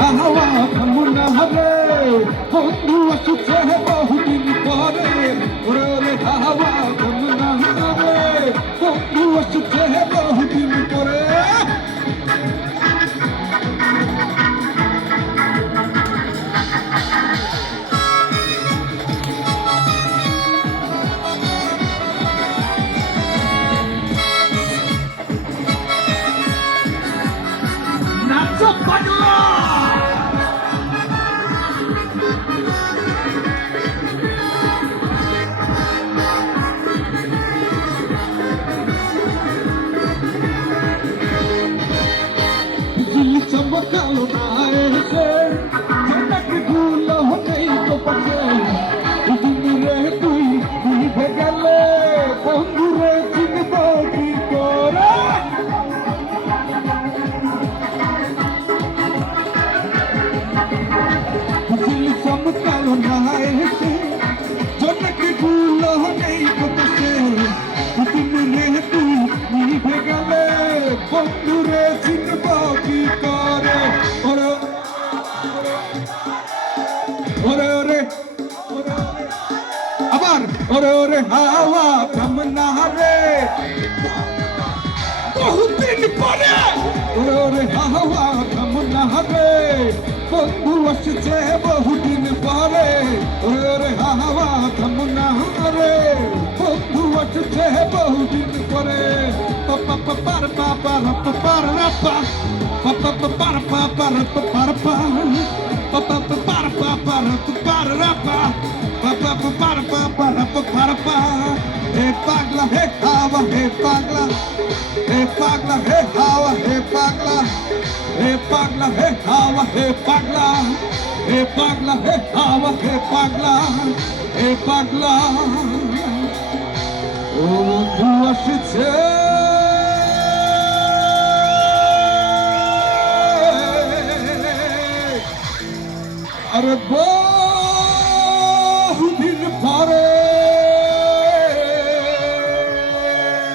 হাওয়া থামনা রে বন্ধু আসছে বহুদিন পরে ওরে ওরে হাওয়া থামনা রে বন্ধু আসছে বহুদিন পরে নাচো পাগলা बिजली चमकालो ना ऐसे झटक भूलो नहीं तो पछे तुम रे तुई भेगले बंधु रे चिनबो की तोरा बिजली चमकालो ना ऐसे झटक भूलो नहीं तो पछे तुम रे तुई भेगले बंधु रे चिनबो की करे ओरे ओरे ओरे আবার ওরে ওরে হাওয়া থামনা রে বহুদিন পরে ওরে ওরে হাওয়া থামনা রে বন্ধু আসছে বহুদিন পরে ওরে ওরে হাওয়া থামনা রে বন্ধু আসছে বহুদিন পরে পাপা পাপার পাপার পাপার রাপা পাপা পাপার পাপার পাপার পা পাপা পাপার পাপার পাপার রাপা পাপা পাপার পাপার পাপার পা হে পাগলা হে হাওয়া হে পাগলা হে পাগলা হে হাওয়া হে পাগলা হে পাগলা হে হাওয়া হে পাগলা হে পাগলা হে হাওয়া হে পাগলা হে পাগলা ও বন্ধু আসছে আরে বহুদিন